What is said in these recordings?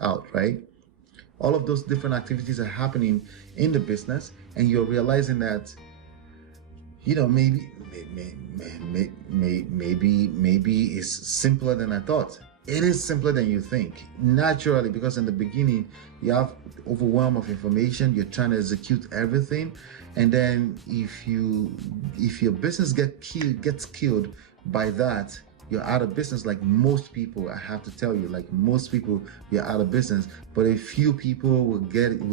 out, right? All of those different activities are happening in the business, and you're realizing that, you know, maybe it's simpler than I thought. It is simpler than you think, naturally, because in the beginning you have overwhelm of information. You're trying to execute everything, and then if your business gets killed by that, you're out of business. Like most people, I have to tell you, like most people, you're out of business. But a few people will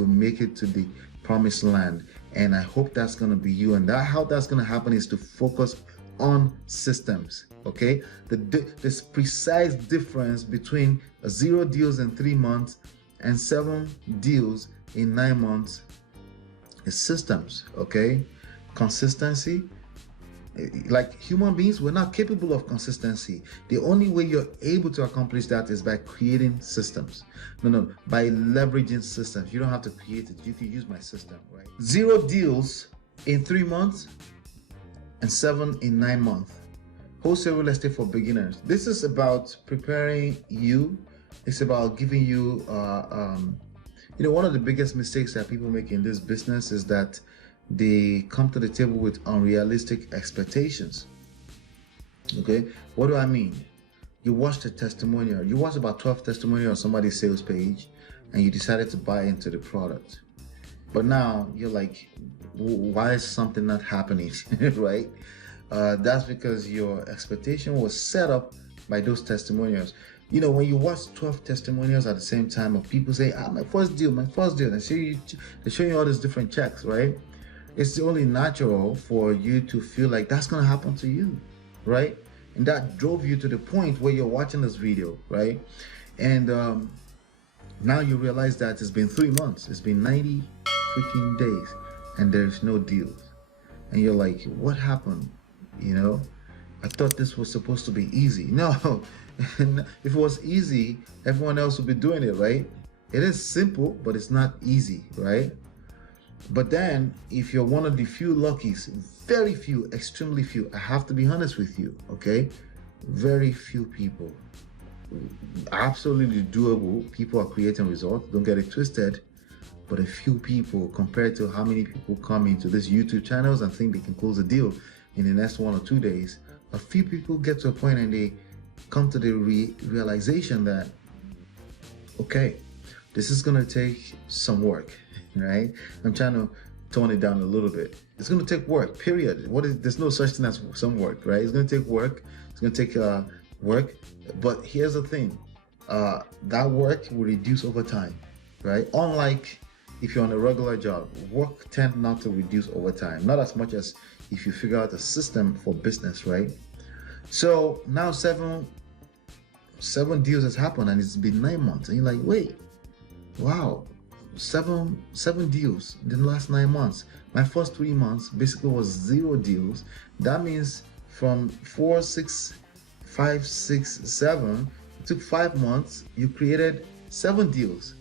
make it to the promised land, and I hope that's going to be you. And how that's going to happen is to focus on systems. Okay, this precise difference between 0 deals in 3 months and 7 deals in 9 months is systems. Okay, consistency. Like human beings, we're not capable of consistency. The only way you're able to accomplish that is by creating systems. No, by leveraging systems. You don't have to create it. You can use my system, right? 0 deals in 3 months and 7 in 9 months. Wholesale real estate for beginners. This is about preparing you. It's about giving you, one of the biggest mistakes that people make in this business is that they come to the table with unrealistic expectations. Okay, what do I mean? You watched a testimonial. You watched about 12 testimonials on somebody's sales page, and you decided to buy into the product. But now you're like, why is something not happening? Right? That's because your expectation was set up by those testimonials. You know, when you watch 12 testimonials at the same time of people say, my first deal, they show you all these different checks, right? It's only natural for you to feel like that's going to happen to you, right? And that drove you to the point where you're watching this video, right? And now you realize that it's been 3 months, it's been 90 freaking days, and there's no deals. And you're like, what happened? You know, I thought this was supposed to be easy. No, if it was easy, everyone else would be doing it, right? It is simple, but it's not easy, right? But then if you're one of the few luckies, very few, extremely few, I have to be honest with you, okay? Very few people, absolutely doable. People are creating results, don't get it twisted. But a few people, compared to how many people come into these YouTube channels and think they can close a deal in the next 1 or 2 days, a few people get to a point and they come to the realization that, okay, this is gonna take some work, right? I'm trying to tone it down a little bit. It's gonna take work, period. There's no such thing as some work, right? It's gonna take work. It's gonna take work. But here's the thing, that work will reduce over time, right? Unlike if you're on a regular job, work tends not to reduce over time, not as much as if you figure out a system for business, right? So now seven deals has happened, and it's been 9 months, and you're like, wait, wow, seven deals in the last 9 months. My first 3 months basically was 0 deals. That means from 4, 6, 5, 6, 7, it took 5 months, you created 7 deals.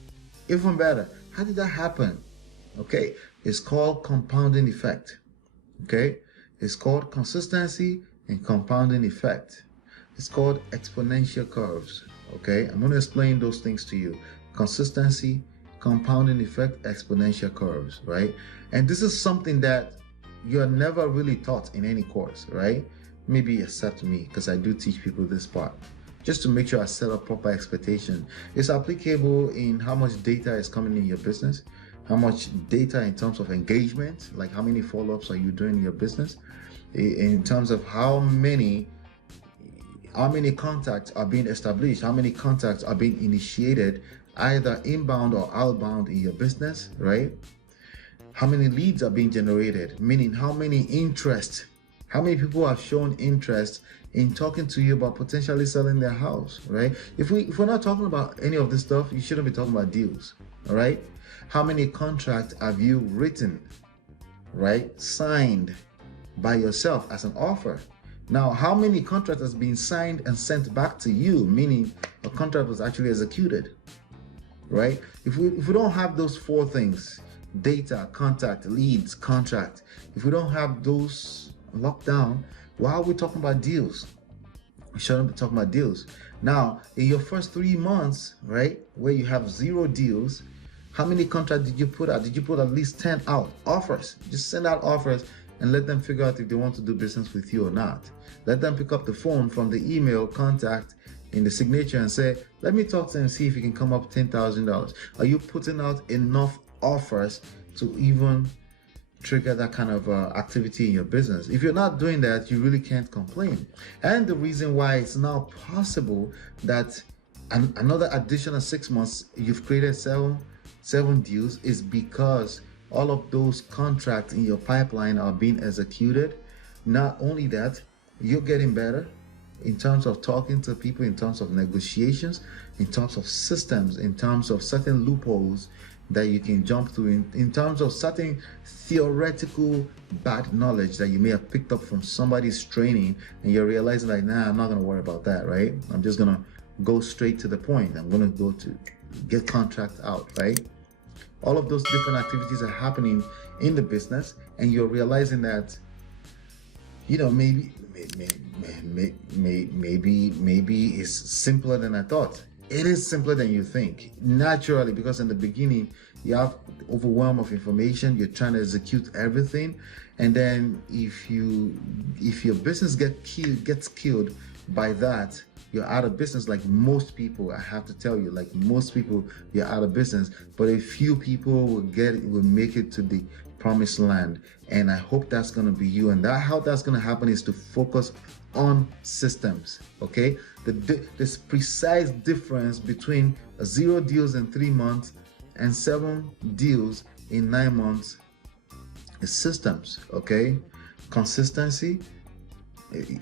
Even better, how did that happen? Okay, it's called compounding effect. Okay, it's called consistency and compounding effect. It's called exponential curves. Okay, I'm going to explain those things to you. Consistency, compounding effect, exponential curves, right? And this is something that you're never really taught in any course, right? Maybe except me, because I do teach people this part, just to make sure I set up proper expectation. It's applicable in how much data is coming in your business, how much data in terms of engagement, like how many follow-ups are you doing in your business, in terms of how many contacts are being established, how many contacts are being initiated, either inbound or outbound in your business, right? How many leads are being generated, meaning how many people have shown interest in talking to you about potentially selling their house, right? If we're not talking about any of this stuff, you shouldn't be talking about deals, all right? How many contracts have you written, right? Signed by yourself as an offer. Now, how many contracts has been signed and sent back to you, meaning a contract was actually executed, right? If we don't have those 4 things, data, contact, leads, contract, if we don't have those locked down, why are we talking about deals? We shouldn't be talking about deals. Now, in your first 3 months, right, where you have 0 deals, how many contracts did you put out? Did you put at least 10 out? Offers. Just send out offers and let them figure out if they want to do business with you or not. Let them pick up the phone from the email contact in the signature and say, let me talk to them and see if you can come up $10,000. Are you putting out enough offers to even trigger that kind of activity in your business? If you're not doing that, you really can't complain. And the reason why it's now possible that another additional 6 months you've created seven deals is because all of those contracts in your pipeline are being executed. Not only that, you're getting better in terms of talking to people, in terms of negotiations, in terms of systems, in terms of certain loopholes that you can jump through, in terms of certain theoretical bad knowledge that you may have picked up from somebody's training, and you're realizing like, nah, I'm not gonna worry about that, right? I'm just gonna go straight to the point. I'm gonna go to get contract out, right? All of those different activities are happening in the business, and you're realizing that, you know, maybe it's simpler than I thought. It is simpler than you think, naturally, because in the beginning you have overwhelm of information. You're trying to execute everything, and then if your business gets killed by that, you're out of business. Like most people, I have to tell you, like most people, you're out of business. But a few people will make it to the promised land, and I hope that's going to be you. And how that's going to happen is to focus on systems. Okay, this precise difference between 0 deals in 3 months and 7 deals in 9 months is systems. Okay, consistency.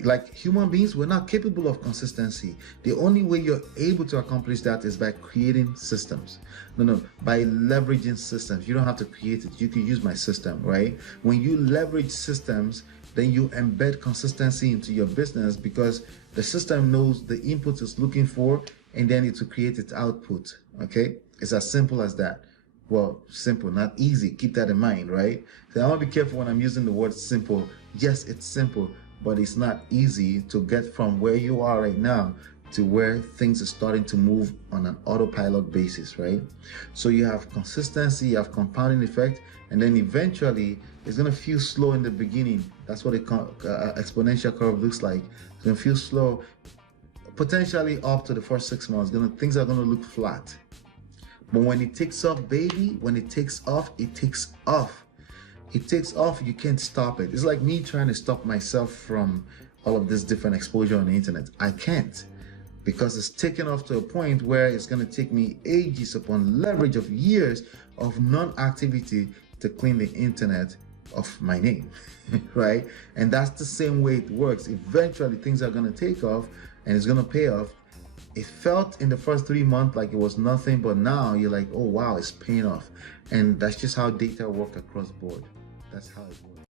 Like human beings, we're not capable of consistency. The only way you're able to accomplish that is by creating systems. No, by leveraging systems. You don't have to create it. You can use my system, right? When you leverage systems, then you embed consistency into your business, because the system knows the input it's looking for, and then it will create its output. Okay, it's as simple as that. Well, simple, not easy. Keep that in mind, right? So I want to be careful when I'm using the word simple. Yes, it's simple, but it's not easy to get from where you are right now to where things are starting to move on an autopilot basis, right? So you have consistency, you have compounding effect, and then eventually it's gonna feel slow in the beginning. That's what exponential curve looks like. It's gonna feel slow, potentially up to the first 6 months. Things are gonna look flat. But when it takes off, baby, when it takes off, it takes off. It takes off, you can't stop it. It's like me trying to stop myself from all of this different exposure on the internet. I can't, because it's taken off to a point where it's going to take me ages upon leverage of years of non-activity to clean the internet of my name, right? And that's the same way it works. Eventually things are going to take off and it's going to pay off. It felt in the first 3 months like it was nothing, but now you're like, oh wow, it's paying off. And that's just how data work across board. That's how it works.